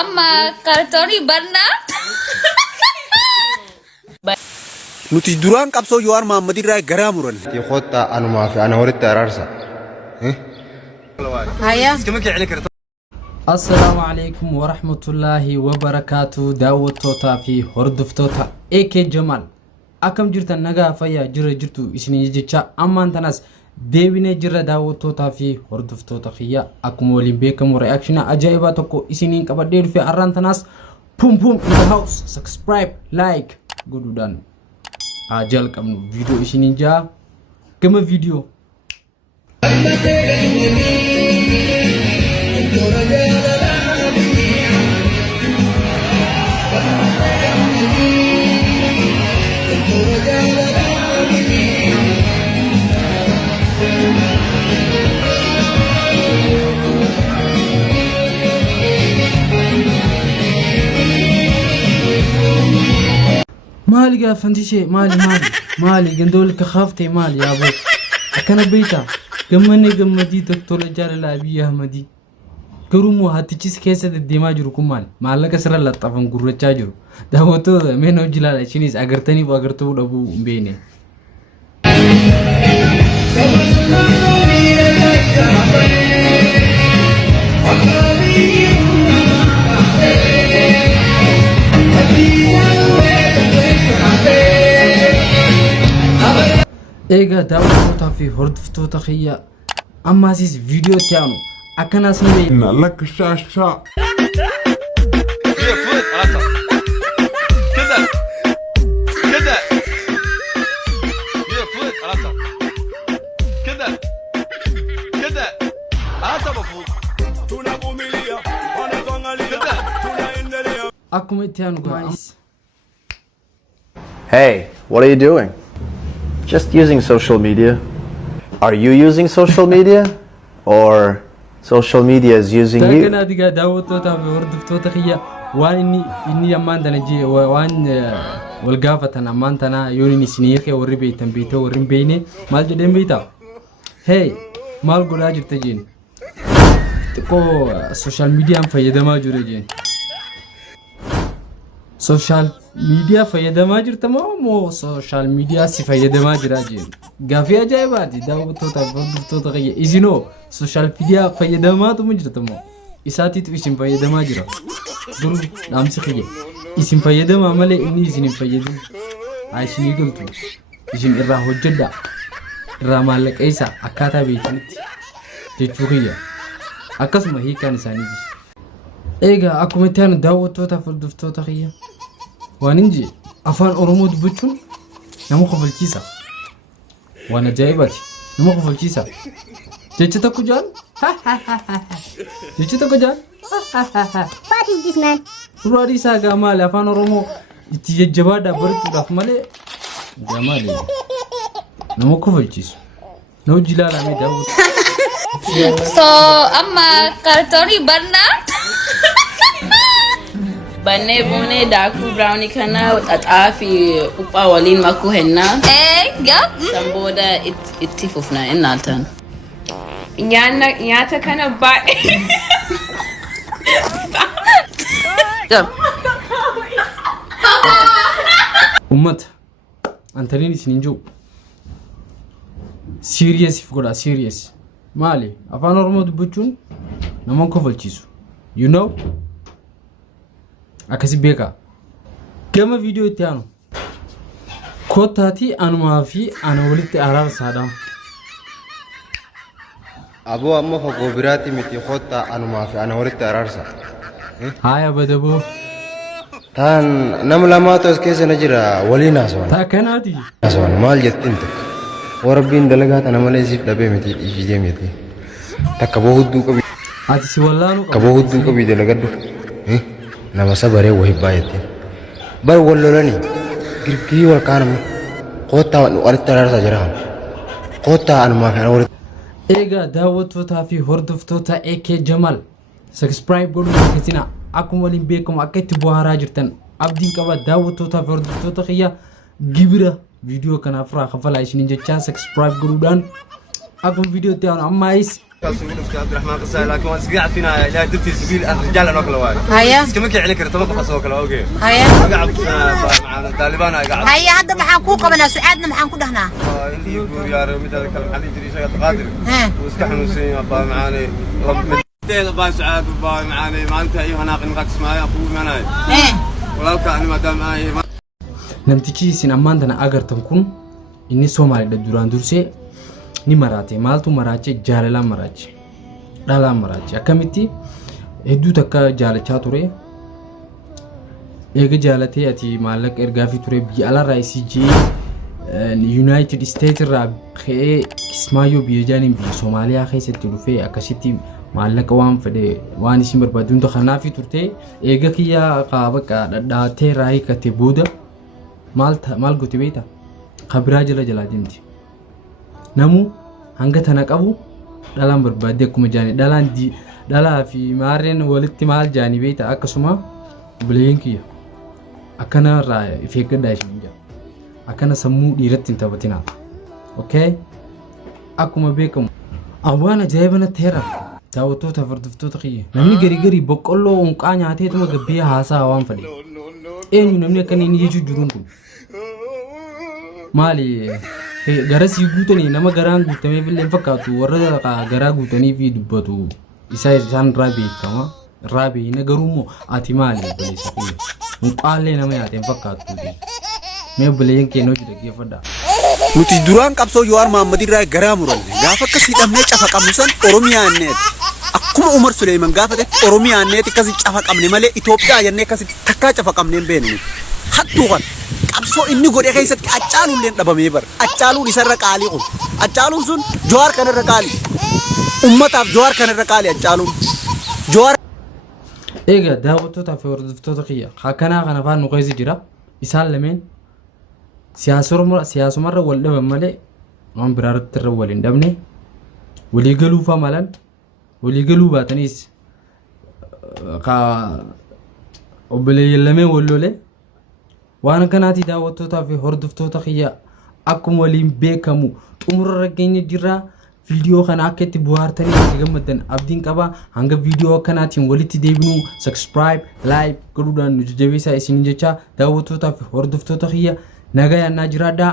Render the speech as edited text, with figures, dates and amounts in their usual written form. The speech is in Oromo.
amma kartoonii barnaa nuti duraan qabsoo Jawaar Mohammed irraa garaa muran. Khotta anuma fi ana walitti araarsa. haya السلام عليكم ورحمة الله وبركاته دعوتوتا في هردفتوتا AK جمال أكم جرت النجا فيا جرتو إسني جتشا أما أنت ناس ديبني جرا دعوتوتا في هردفتوتا خيا أكمل بكم رياكشنا أجايباتكو إسنين كبدير في أرانت ناس بوم بوم in the house subscribe like قدودان أجل كم فيديو إسنين جا كم فيديو مالي قا فانتشي مالي قندول كخافتي مالي يا ابو كان بيتا قمني دكتور جلال ابي احمدي كرومو هاتيچس كيسه الدماجرو كمال مالك سر لطفن غرچاجرو داوتو منو جلال شينيس اغرتني باغرتو دبو بيني ايغا داوتو في هردفتو تخيا اما سيس فيديو تيانو أكنا سنبي لك الشاشة كذا يا فوت راسك كذا هذا مفروض أكم إتيانو guys. Hey, what are you doing? Just using social media. Are you using social media? Or social media is using you? تاكنا ديغا داوتوتا في هردفتوتا خيا وان اني امانتنا جي وان والقافتنا امانتنا يوني سنيخي وربي تنبيته ورم بيني مال جدين بيتا هي مال قولا جرتجين تكو السوشيال ميديا فايدة ما جرجين سوشيال ميديا فايدة ما جرتمو مو سوشيال ميديا سي فايدة ما جراجين غافيا جايباتي داوتوتا في هردفتوتا خيا إذنو سوشيال ميديا فايدة ما تمجرتمو إساتي تفيشن فايدة ما جرا دون نامسي خيا إسم فايدة ما مالي إني إسن فايدة عايشين يقلتو إسن إرا هجدا إرا مالك إيسا أكاتا بيتنتي جيتو خيا أكاسما هي كان إساني دي إيغا أكو متان داوتوتا في هردفتوتا خيا واننجي أفان أورمود بوچون نمو خفل كيسا وانا جايباتي نمو خفل كيسا جيتشتا كجان جيتشتا كجان What is this man? رادي ساقا مالي أفان أورمو يتجبا دابرتو داف مالي جمالي نمو خفل كيسو نو جلالا مي داوت so amma kartoonii barnaa Banne bone daku brownie kana xaxaafi upha waliin makku henna eega samboda itti fufna innaaltan nyaata kana baay'ee أمت أنتني سنينجو serious فقولا serious مالي أفان أورمود بوچون نمو خفل كيسو you know أكسي بيكا كما فيديو تيانو كوتاتي أنا ما في أنا ولدت أرار سادام أبو أما فوق براتي متي خوتا أنما في أنا ولدت أرارسا. هاي بدبو تان نملا ما توس كيس نجرا ولي ناسون. تا كناتي ناسون مال جتنتك. وربين دلقات أنا ماليزيف دبي متي إيجي متي. تكبوه دو كبي. هاتي سوالانو كبوه دو كبي دلقات دو. nama sabare wahi bayati bar wallolani girgi wal kanam qota wal tarar sajara qota an ma kana wal إيجا دعوتوتا في هردفتوتا AK جمال subscribe قولوا كتينا أكم ولين بيكم أكيد بوهارا جرتن أبدين كبا دعوتوتا في هردفتوتا خيا جبرة فيديو كان أفرا خفلا عشان نجتشان subscribe قولوا دان أكم فيديو تيان أمايس كاسو عبد الرحمن قصاي لكن وانا قاعد فينا الى دبتي سبيل الرجال انا كل واحد هيا كما كيعني كرت ما قصو كلا اوكي هيا قاعد مع طالبان قاعد هيا هذا ما حنكون قبل سعادنا ما حنكون هنا اللي يقول يا رب مثل كلام حد يدري شيء قادر ها وسكحنا سين ابا معاني رب مدين ابا سعاد ابا معاني ما انت ايها ناقن قاكس معي ابو مناي ولو كان ما دام معي namtichi isin ammaan tana agartan kun inni Somaaliidha duraan dursee ni maraate maaltu maraache jaalalaan maraache dhalaan maraache akkamitti hedduu takka jaalachaa ture eega jaalatee ati maallaqa ergaafii ture biyya alaarraa ICJ United States irraa ka'ee Kismaayyoo biyya jaaniin biyya Soomaaliyaa keessatti dhufee akkasitti maallaqa waan fedhe waan isin barbaaddu hunda kanaafii turte eega kiyyaa qaaba dhadhaatee raayii kate booda maal gote beekta kabiraa jala deemti namu hanga tana qabu dhalaan barbaadde akkuma jaani dhalaa fi maarreen walitti maal jaani beekta akkasuma bileen kiyya akkana irraa ifeeggadhaa isin jaa akkana sammuu dhiiratti hin taphatinaa okay akkuma beekamu awwaan ajaa'iba natti heera daawwattoota fardiftoota kiyya namni garii boqqolloo unqaa nyaateetuma gabbiyaa haasaa waan fedhe eenyu namni akka inni jechuu jiruun kun maali garasii guutanii nama garaan guutamee billee fakkaatu warra garaa guutanii fi dubbatu isaan irraa beekama irraa beekna garuummoo ati maali baleessa kiyya unqaallee nama nyaateen fakkaatu mee bileen kennoo jira geeffadha nuti duraan qabsoo Jawaar Mohaammed irraa garaa muranne gaafa akkasii dhabnee cafa qabnu san Oromiyaaneeti akkuma Umar Suleyman gaafatetti Oromiyaaneeti akkasii cafa qabne malee Itoophiyaa jennee akkasii takkaa cafa qabneen beekne hattuu kan qabsoo inni godhe keessatti Haacaaluun leen dhabamee bar Haacaaluun isarra qaalii kun Haacaaluun sun Jawaar kanarra qaalii ummataaf Jawaar kanarra qaalii Haacaaluun Jawaar eega daawwattootaa fi hordoftoota kiyya akkanaa kana afaan nu keessa jira isaan lameen siyaasumarra wal dhaban malee waan biraarratti irra wal hin dhabne walii galuufa malan walii galuu baataniis ka obboleeyyan lameen wal lole waan akkanaati daawwattootaa fi hordoftoota kiyya akkuma waliin beekamu xumurarra keenya jirra viidiyoo kana akka itti bu'aartanii itti gammaddan abdiin qaba hanga viidiyoo akkanaatiin walitti deebinu subscribe like godhuudhaan nu jajjabeessaa isiniin jecha daawwattootaa fi hordoftoota kiyya nagayaan naa jiraadhaa